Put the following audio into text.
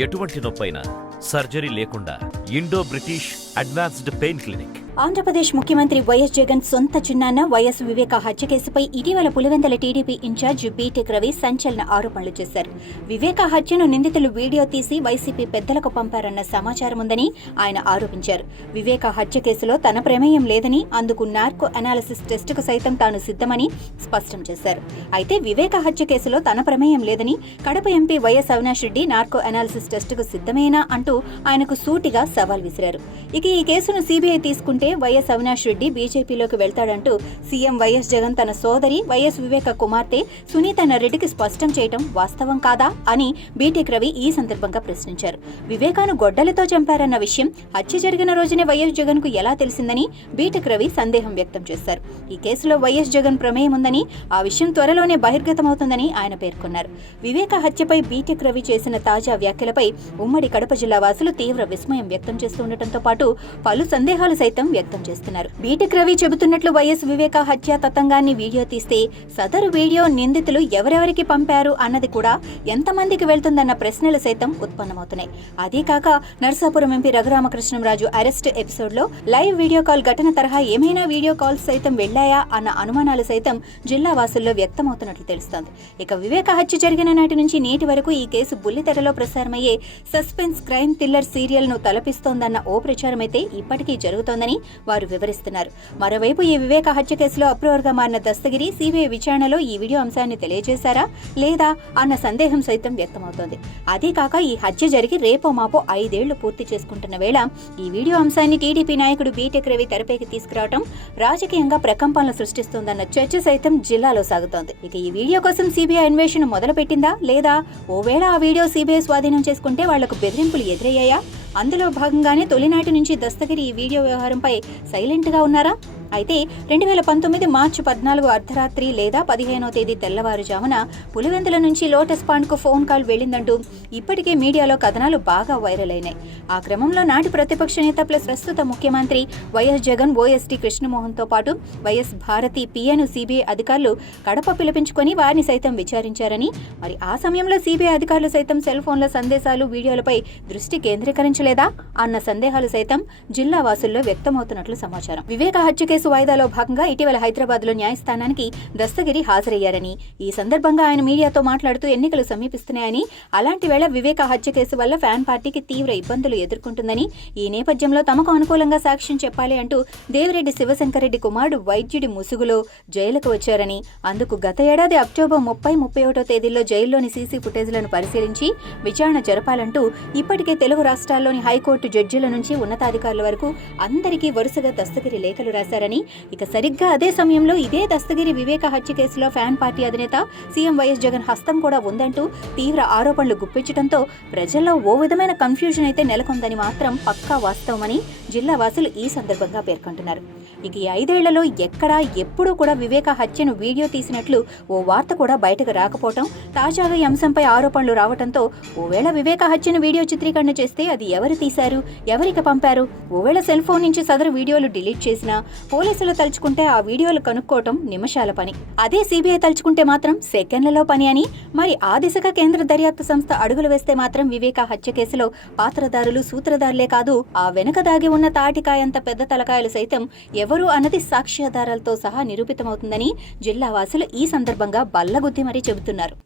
ఎటువంటి నొప్పైనా సర్జరీ లేకుండా Indo British advanced pain clinic. Andhra Pradesh ముఖ్యమంత్రి వైఎస్ జగన్ సొంత చిన్నాన్న వైఎస్ వివేక హత్య కేసుపై ఇటీవల పులివెందుల టీడీపీ ఇన్ఛార్జ్ బీటెక్ రవి సంచలన ఆరోపణలు చేశారు. వివేక హత్యను నిందితులు వీడియో తీసి వైసీపీ పెద్దలకు పంపారన్న సమాచారం ఉందని ఆయన ఆరోపించారు. వివేక హత్య కేసులో తన ప్రమేయం లేదని, అందుకు నార్కో అనాలిసిస్ టెస్టుకు సైతం తాను సిద్ధమని స్పష్టం చేశారు. అయితే వివేక హత్య కేసులో తన ప్రమేయం లేదని Kadapa MP YS Avinash Reddy narco analysis టెస్టుకు సిద్ధమేనా అంటూ ఆయనకు సూటిగా సవాల్ విసిరారు. ఇక ఈ కేసును సీబీఐ తీసుకుంటే వైఎస్ అవినాష్ రెడ్డి బీజేపీలోకి వెళ్తాడంటూ సీఎం వైఎస్ జగన్ తన సోదరి వైఎస్ వివేక కుమార్తె సునీత రెడ్డికి స్పష్టం చేయటం వాస్తవం కాదా అని బీటెక్ రవి ఈ సందర్భంగా ప్రశ్నించారు. వివేకాను గొడ్డలతో చంపారన్న విషయం హత్య జరిగిన రోజునే వైఎస్ జగన్ కు ఎలా తెలిసిందని బీటెక్ రవి సందేహం వ్యక్తం చేశారు. ఈ కేసులో వైఎస్ జగన్ ప్రమేయం ఉందని, ఆ విషయం త్వరలోనే బహిర్గతమవుతుందని ఆయన పేర్కొన్నారు. వివేక హత్యపై బీటెక్ రవి చేసిన తాజా వ్యాఖ్యలపై ఉమ్మడి కడప జిల్లా వాసులు తీవ్ర విస్మయం వ్యక్తం చేస్తుండటంతో పాటు పలు సందేహాలు సైతం వ్యక్తం చేస్తున్నారు. బీటెక్ రవి చెబుతున్నట్లు వైఎస్ వివేక హత్య తతంగాన్ని వీడియో తీస్తే సదరు వీడియో నిందితులు ఎవరెవరికి పంపారు అన్నది కూడా ఎంతమందికి వెళ్తుందన్న ప్రశ్నలు సైతం ఉత్పన్నమవుతున్నాయి. అదే కాక Narsapuram MP Raghurama Krishnam Raju arrest episode లో లైవ్ వీడియో కాల్ ఘటన తరహా ఏమైనా వీడియో కాల్స్ సైతం వెళ్లాయా అన్న అనుమానాలు సైతం జిల్లా వాసుల్లో వ్యక్తమవుతున్నట్లు తెలుస్తోంది. ఇక వివేక హత్య జరిగిన నాటి నుంచి నేటి వరకు ఈ కేసు బుల్లితెరలో ప్రసారమయ్యే సస్పెన్స్ క్రైమ్ థ్రిల్లర్ సీరియల్ ను తలపిస్తోందన్న ఓ ప్రచారమైతే ఇప్పటికీ జరుగుతోందని వారు వివరిస్తున్నారు. మరోవైపు ఈ వివేక హత్య కేసులో అప్రూవర్గా మారిన దస్తగిరి సీబీఐ విచారణలో ఈ వీడియో అంశాన్ని తెలియజేశారా లేదా అన్న సందేహం సైతం వ్యక్తమవుతోంది. అదే కాక ఈ హత్య జరిగి రేపో మాపో 5 ఏళ్లు పూర్తి చేసుకుంటున్న వేళ ఈ వీడియో అంశాన్ని టీడీపీ నాయకుడు బీటెక్ రవి తెరపైకి తీసుకురావడం రాజకీయంగా ప్రకంపనలు సృష్టిస్తోందన్న చర్చ సైతం జిల్లాలో సాగుతోంది. ఇక ఈ వీడియో కోసం సీబీఐ అన్వేషణ మొదలుపెట్టిందా లేదా, ఓవేళ ఆ వీడియో సీబీఐ స్వాధీనం చేసుకుంటే వాళ్లకు బెదిరింపులు ఎదురయ్యాయా? అందులో భాగంగానే తొలినాటి నుంచి దస్తగిరి ఈ వీడియో వ్యవహారంపై సైలెంట్ గా ఉన్నారా? అయితే 2019 మార్చి 14 అర్ధరాత్రి లేదా 15వ తేదీ తెల్లవారుజామున పులివెందుల నుంచి లోటస్ పాండ్ కు ఫోన్ కాల్ వెళ్లిందంటూ ఇప్పటికే మీడియాలో కథనాలు బాగా వైరల్ అయినాయి. ఆ క్రమంలో నాటి ప్రతిపక్ష నేత ప్లస్ ప్రస్తుత ముఖ్యమంత్రి వైఎస్ జగన్, ఓఎస్టీ కృష్ణమోహన్ తో పాటు వైఎస్ భారతి పిఎను సీబీఐ అధికారులు కడప పిలిపించుకొని వారిని సైతం విచారించారని, మరి ఆ సమయంలో సీబీఐ అధికారులు సైతం సెల్ ఫోన్ల సందేశాలు, వీడియోలపై దృష్టి కేంద్రీకరించలేదా అన్న సందేహాలు సైతం జిల్లా వాసుల్లో వ్యక్తమవుతున్నట్లు సమాచారం. వివేక హత్య వాయిదాలో భాగంగా ఇటీవల హైదరాబాద్ లో న్యాయస్థానానికి దస్తగిరి హాజరయ్యారని, ఈ సందర్భంగా ఆయన మీడియాతో మాట్లాడుతూ ఎన్నికలు సమీపిస్తున్నాయని, అలాంటి వేళ వివేక హత్య కేసు వల్ల ఫ్యాన్ పార్టీకి తీవ్ర ఇబ్బందులు ఎదుర్కొంటుందని, ఈ నేపథ్యంలో తమకు అనుకూలంగా సాక్ష్యం చెప్పాలి అంటూ దేవిరెడ్డి శివశంకరెడ్డి కుమారుడు వైద్యుడి ముసుగులో జైలుకు వచ్చారని, అందుకు గత ఏడాది అక్టోబర్ 30, 31వ తేదీల్లో జైల్లోని సీసీ ఫుటేజ్లను పరిశీలించి విచారణ జరపాలంటూ ఇప్పటికే తెలుగు రాష్ట్రాల్లోని హైకోర్టు జడ్జిల నుంచి ఉన్నతాధికారుల వరకు అందరికీ వరుసగా దస్తగిరి లేఖలు రాశారని, ఇక సరిగ్గా అదే సమయంలో ఇదే దస్తగిరి వివేక హత్య కేసులో ఫ్యాన్ పార్టీ అధినేత సీఎం వైఎస్ జగన్ హస్తం కూడా ఉందంటూ తీవ్ర ఆరోపణలు గుప్పించడంతో ప్రజల్లో ఓ విధమైన కన్ఫ్యూజన్ అయితే నెలకొందని మాత్రం పక్కా వాస్తవమని జిల్లా వాసులు ఈ సందర్భంగా పేర్కొంటున్నారు. ఇక ఈ 5 ఏళ్లలో ఎక్కడా ఎప్పుడూ కూడా వివేక హత్యను వీడియో తీసినట్లు ఓ వార్త కూడా బయటకు రాకపోవటం, తాజాగా ఈ అంశంపై ఆరోపణలు రావడంతో ఓవేళ వివేక హత్యను వీడియో చిత్రీకరణ చేస్తే అది ఎవరు తీశారు, ఎవరికి పంపారు, ఓవేళ సెల్ ఫోన్ నుంచి సదరు వీడియోలు డిలీట్ చేసినా పోలీసులు తలుచుకుంటే ఆ వీడియోలు కనుక్కోవటం నిమిషాల పని, అదే సీబీఐ తలుచుకుంటే మాత్రం సెకండ్లలో పని అని, మరి ఆ దిశగా కేంద్ర దర్యాప్తు సంస్థ అడుగులు వేస్తే మాత్రం వివేక హత్య కేసులో పాత్రధారులు సూత్రధారులే కాదు, ఆ వెనుక దాగి ఉన్న తాటికాయంత పెద్ద తలకాయలు సైతం ఎవరు అన్నది సాక్ష్యాధారాలతో సహా నిరూపితమవుతుందని జిల్లా వాసులు ఈ సందర్భంగా బల్లగుద్ది మరీ చెబుతున్నారు.